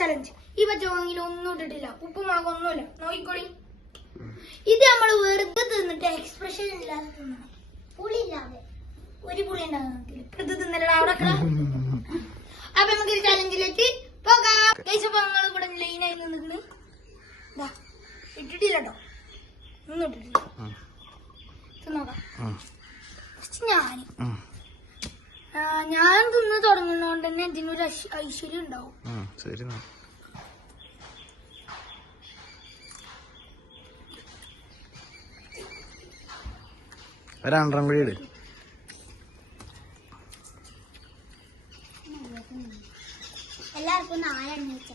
Challenge. ഈ പച്ചമാങ്ങയിൽ ഒന്നും ഇട്ടിട്ടില്ല, ഉപ്പും മുളകും ഒന്നുമില്ല. നോക്കിക്കോളി. ഇത് നമ്മള് വെറുതെ തിന്നിട്ട് എക്സ്പ്രഷൻ ഇല്ലാതെ തിന്നണം. പുളി ഇല്ലാതെ ഒരു പുളി ഉണ്ടാകുന്നില്ല. ഇത് തിന്നല അവിടെ. അപ്പൊ നമുക്ക് ഈ ചലഞ്ചിലേക്ക് പോകാം. ഞങ്ങൾ ഇവിടെ ലൈനായി നിന്നിട്ട് ഇട്ടിട്ടില്ല കേട്ടോ, ഒന്നും ഇട്ടിട്ടില്ല. നോക്കാം. ഞാൻ തിന്ന് തുടങ്ങുന്നോണ്ട് തന്നെ ഇതിനൊരു ഐശ്വര്യം ഉണ്ടാവും. ഒരണ്ടരം കൂടി ഇട്. എല്ലാവർക്കും 4 എണ്ണ വെച്ച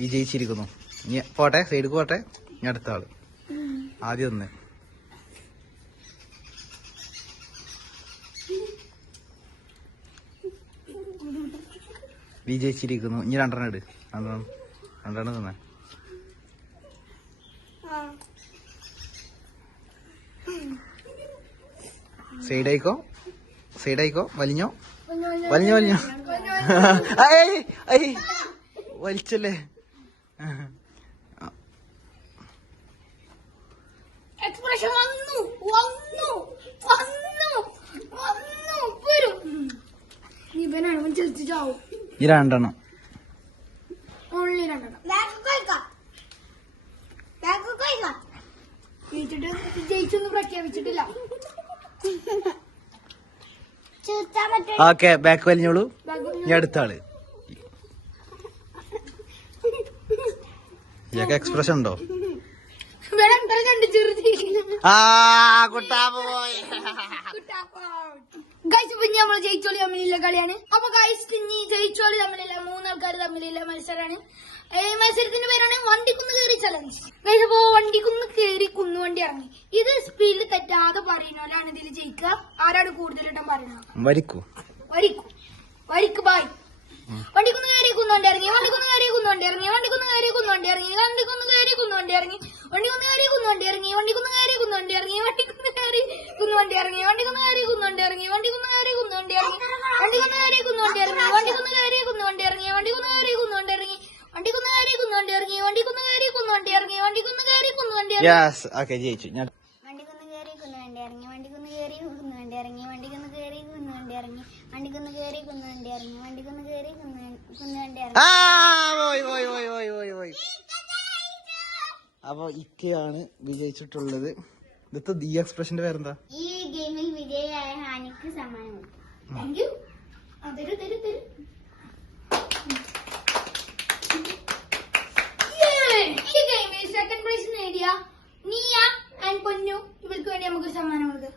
വിജയിച്ചിരിക്കുന്നു. ഇനി പോട്ടെ, സൈഡിക്ക് പോട്ടെ. ഇനി അടുത്ത ആള്. ആദ്യം ഒന്ന് വിജയിച്ചിരിക്കുന്നു. ഇനി 2 എണ്ണം ഇട്. 2 എണ്ണം തിന്നെ. സൈഡായിക്കോ. വലിഞ്ഞോ. വലിച്ചല്ലേ. എക്സ്പ്രഷൻ വന്നു. ഇവനാണ് ചെറുത്ത് ചാവും. ഈ 2 എണ്ണം. ഓൺലി 2 എണ്ണം ജയിച്ചൊന്നും പ്രഖ്യാപിച്ചിട്ടില്ല. ഓക്കെ, ബാക്ക് വലിഞ്ഞോളൂ. ഇനി അടുത്ത ആള്. ഇയാൾക്ക് എക്സ്പ്രഷൻ ഉണ്ടോ? നമ്മള് ജയിച്ചോളി തമ്മിലുള്ള കളിയാണ്. അപ്പൊ ഗൈസ് ഇനി ജയിച്ചോളി തമ്മിലുള്ള 3 ആൾക്കാർ തമ്മിലുള്ള മത്സരമാണ്. ഈ മത്സരത്തിന്റെ പേരാണ് വണ്ടിക്കുന്ന് കയറി ചലഞ്ച്. ഗൈസ് അപ്പോ വണ്ടിക്കുന്ന് കയറി കുന്നുവണ്ടി ഇറങ്ങി. ഇത് സ്പീഡിൽ തെറ്റാതെ പറയുന്നവരാണ് ഇതിൽ ജയിക്കുക. ആരാണ് കൂടുതലിട്ടും പറയുന്നത്? വരിക്ക് ബായ്. വണ്ടിക്കുന്ന് കയറി കുന്നുവണ്ടി ഇറങ്ങി. വണ്ടിക്കുന്ന് കയറി കുന്നുവണ്ടി ഇറങ്ങി. വണ്ടിക്കുന്ന് കയറി കുന്നുവണ്ടി ഇറങ്ങി. വണ്ടിക്കുന്ന് കയറി കുന്നുവണ്ടി ഇറങ്ങി. വണ്ടിക്കുന്ന് കയറി കുന്നുവണ്ടി ഇറങ്ങി. വണ്ടിക്കുന്ന് കയറി കുന്നുവണ്ടി ഇറങ്ങി. വണ്ടിക്കുന്ന് കയറി കുന്നുവണ്ടി ഇറങ്ങി. വണ്ടിക്കുന്ന് കയറി കുന്നുവണ്ടി ഇറങ്ങി. വണ്ടിക്കുന്ന് കയറി കുന്നുവണ്ടി ഇറങ്ങി. വണ്ടിക്കുന്ന് കയറി കുന്നുവണ്ടി ഇറങ്ങി. വണ്ടിക്കുന്ന് കയറി കുന്നുവണ്ടി ഇറങ്ങി. വണ്ടിക്കുന്ന് കയറി കുന്നുവണ്ടി ഇറങ്ങി. വണ്ടിക്കുന്ന് കയറി കുന്നുവണ്ടി ഇറങ്ങി. വണ്ടിക്കുന്ന് കയറി കുന്നുവണ്ടി ഇറങ്ങി. വണ്ടിക്കുന്ന് കയറി കുന്നുവണ്ടി ഇറങ്ങി. യെസ്, ഓക്കേ, ജയിച്ചു. ഞാൻ വണ്ടിക്കുന്ന് കയറി കുന്നുവണ്ടി ഇറങ്ങി. വണ്ടിക്കുന്ന് കയറി കുന്നുവണ്ടി ഇറങ്ങി. വണ്ടിക്കുന്ന് കയറി കുന്നുവണ്ടി ഇറങ്ങി. വണ്ടിക്കുന്ന് കയറി കുന്നുവണ്ടി ഇറങ്ങി. വണ്ടിക്കുന്ന് കയറി കുന്നുവണ്ടി ഇറങ്ങി. പോയി. അപ്പൊ ഇക്കയാണ് വിജയിച്ചിട്ടുള്ളത്. ഇത് ഈ എക്സ്പ്രഷന്റെ പേരെന്താ? ഈ ഗെയിമിൽ വിജയിയായ ഹാനിക്ക് സമ്മാനം. Thank you. തരൂ. ഈ ഗെയിമിൽ സെക്കൻഡ് പ്രൈസ് നേടിയ നിയ ആൻഡ് പൊന്നു, ഇവർക്ക് വേണ്ടി നമുക്ക് സമ്മാനം കൊടുക്കാം.